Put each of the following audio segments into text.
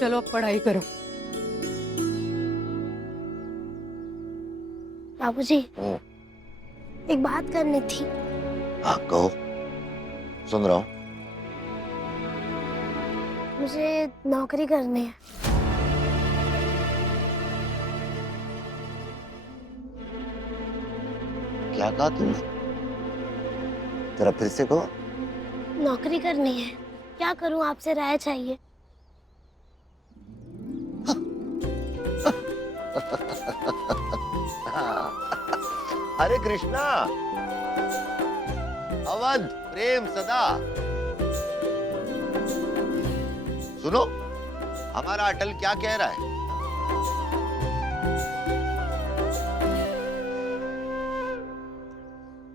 चलो अब पढ़ाई करो। बाबूजी, एक बात करनी थी। हाँ कहो, सुन रहा हूँ। मुझे नौकरी करनी है। क्या कहा तुमने? जरा फिर से कहो। नौकरी करनी है, क्या करूं, आपसे राय चाहिए। हरे कृष्णा, अवध प्रेम सदा। सुनो, हमारा अटल क्या कह रहा है?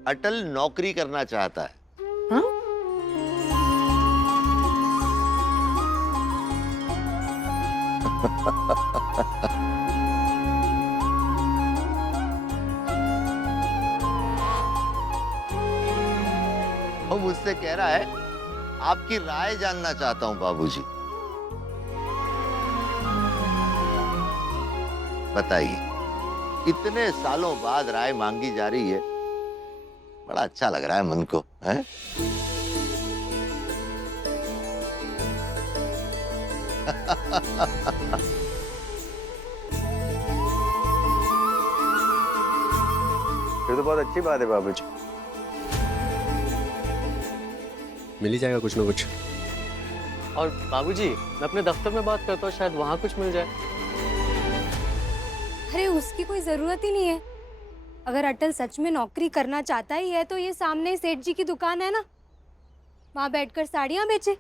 अटल नौकरी करना चाहता है। हाँ? वो मुझसे कह रहा है आपकी राय जानना चाहता हूं बाबूजी। बताइए, इतने सालों बाद राय मांगी जा रही है, बड़ा अच्छा लग रहा है मन को, हैं? फिर तो बहुत अच्छी बात है बाबूजी। मिल ही जाएगा कुछ ना कुछ। और बाबूजी, मैं अपने दफ्तर में बात करता हूँ, शायद वहाँ कुछ मिल जाए। अरे उसकी कोई जरूरत ही नहीं है। अगर अटल सच में नौकरी करना चाहता ही है तो ये सामने सेठ जी की दुकान है ना, वहां बैठकर साड़ियां बेचे।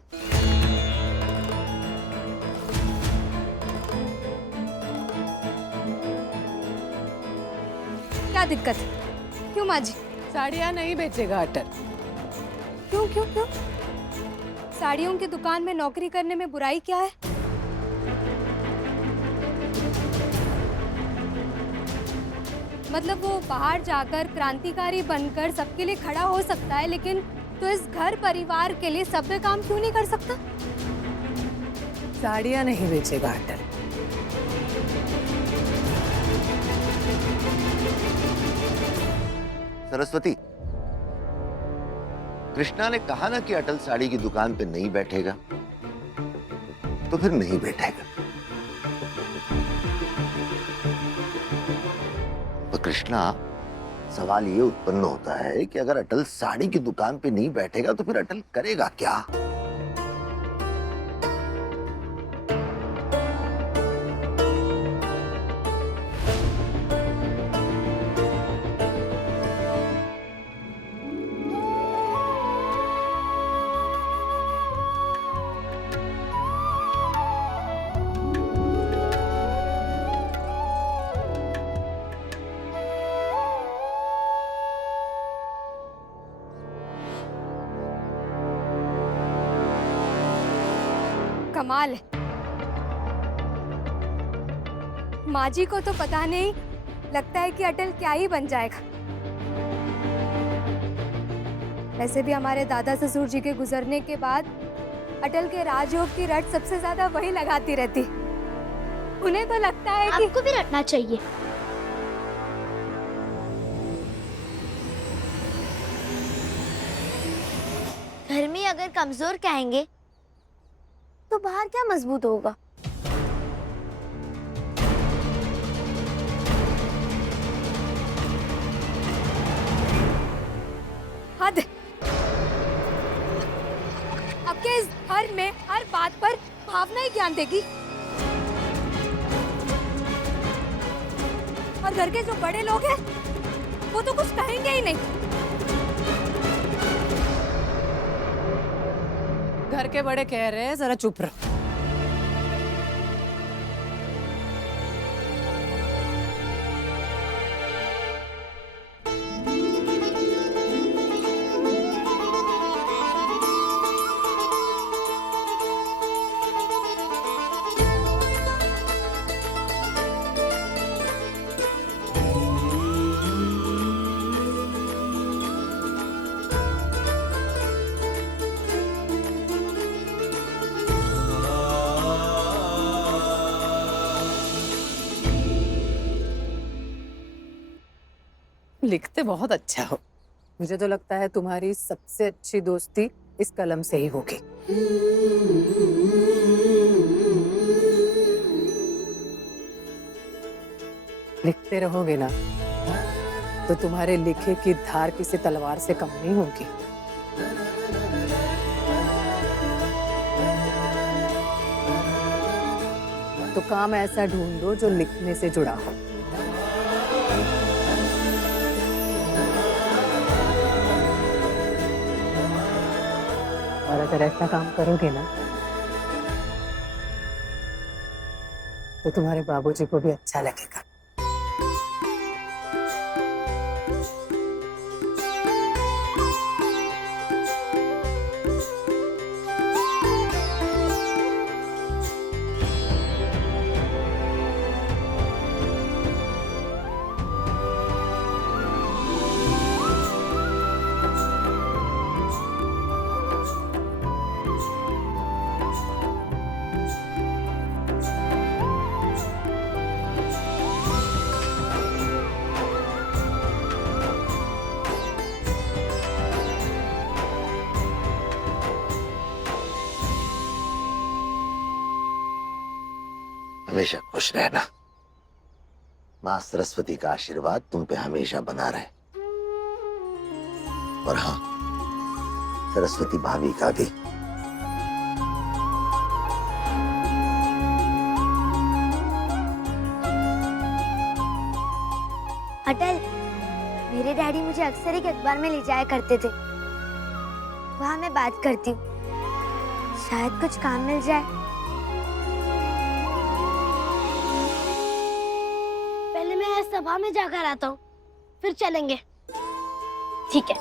क्या दिक्कत है? क्यों माँ जी? साड़ियाँ नहीं बेचेगा अटल। क्यों क्यों क्यों? साड़ियों की दुकान में नौकरी करने में बुराई क्या है? मतलब वो बाहर जाकर क्रांतिकारी बनकर सबके लिए खड़ा हो सकता है, लेकिन तो इस घर परिवार के लिए सभ्य काम क्यों नहीं कर सकता? साड़ियाँ नहीं बेचेगा अटल। सरस्वती, कृष्णा ने कहा ना कि अटल साड़ी की दुकान पे नहीं बैठेगा, तो फिर नहीं बैठेगा। तो कृष्णा, सवाल ये उत्पन्न होता है कि अगर अटल साड़ी की दुकान पे नहीं बैठेगा तो फिर अटल करेगा क्या? कमाल है। माँ जी को तो पता नहीं लगता है कि अटल क्या ही बन जाएगा। वैसे भी हमारे दादा ससुर जी के गुजरने के बाद अटल के राजयोग की रट सबसे ज्यादा वही लगाती रहती। उन्हें तो लगता है कि आपको भी रटना चाहिए। घर में अगर कमजोर कहेंगे तो बाहर क्या मजबूत होगा? हद। आपके इस घर में हर बात पर भावना ही ज्ञान देगी। और घर के जो बड़े लोग हैं वो तो कुछ कहेंगे ही नहीं। घर के बड़े कह रहे हैं, जरा चुप रहो। लिखते बहुत अच्छा हो। मुझे तो लगता है तुम्हारी सबसे अच्छी दोस्ती इस कलम से ही होगी। लिखते रहोगे ना तो तुम्हारे लिखे की धार किसी तलवार से कम नहीं होगी। तो काम ऐसा ढूंढो जो लिखने से जुड़ा हो। और अगर ऐसा काम करोगे ना तो तुम्हारे बाबूजी को भी अच्छा लगेगा। हमेशा खुश रहना। माँ सरस्वती का आशीर्वाद तुम पे हमेशा बना रहे। और हाँ, सरस्वती भाभी का भी। अटल, मेरे डैडी मुझे अक्सर एक अखबार में ले जाया करते थे। वहाँ मैं बात करती हूँ, शायद कुछ काम मिल जाए। पहले मैं सभा में जाकर आता हूँ, फिर चलेंगे। ठीक है।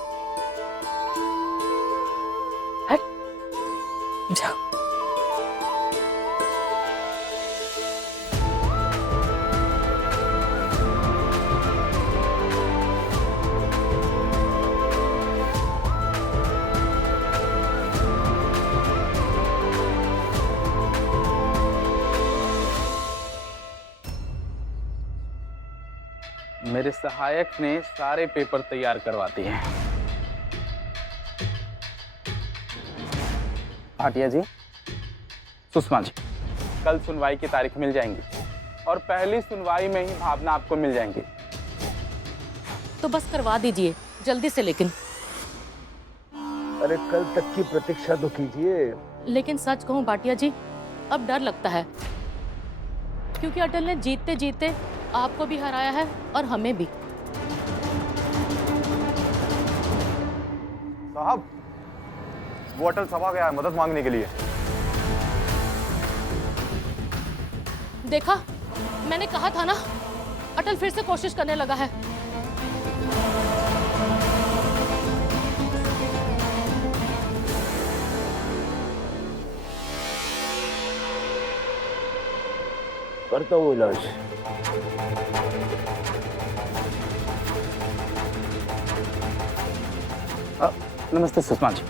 जाओ। मेरे सहायक ने सारे पेपर तैयार करवा दिए हैं। भाटिया जी, सुषमा जी, कल सुनवाई की तारीख मिल जाएंगी और पहली सुनवाई में ही भावना आपको मिल जाएंगी। तो बस करवा दीजिए जल्दी से। लेकिन अरे कल तक की प्रतीक्षा तो कीजिए। लेकिन सच कहूं भाटिया जी, अब डर लगता है, क्योंकि अटल ने जीतते जीतते आपको भी हराया है और हमें भी। साहब, वो अटल सभा गया है मदद मांगने के लिए। देखा, मैंने कहा था ना, अटल फिर से कोशिश करने लगा है। करता हूँ इलाज। नमस्ते सुषमा जी।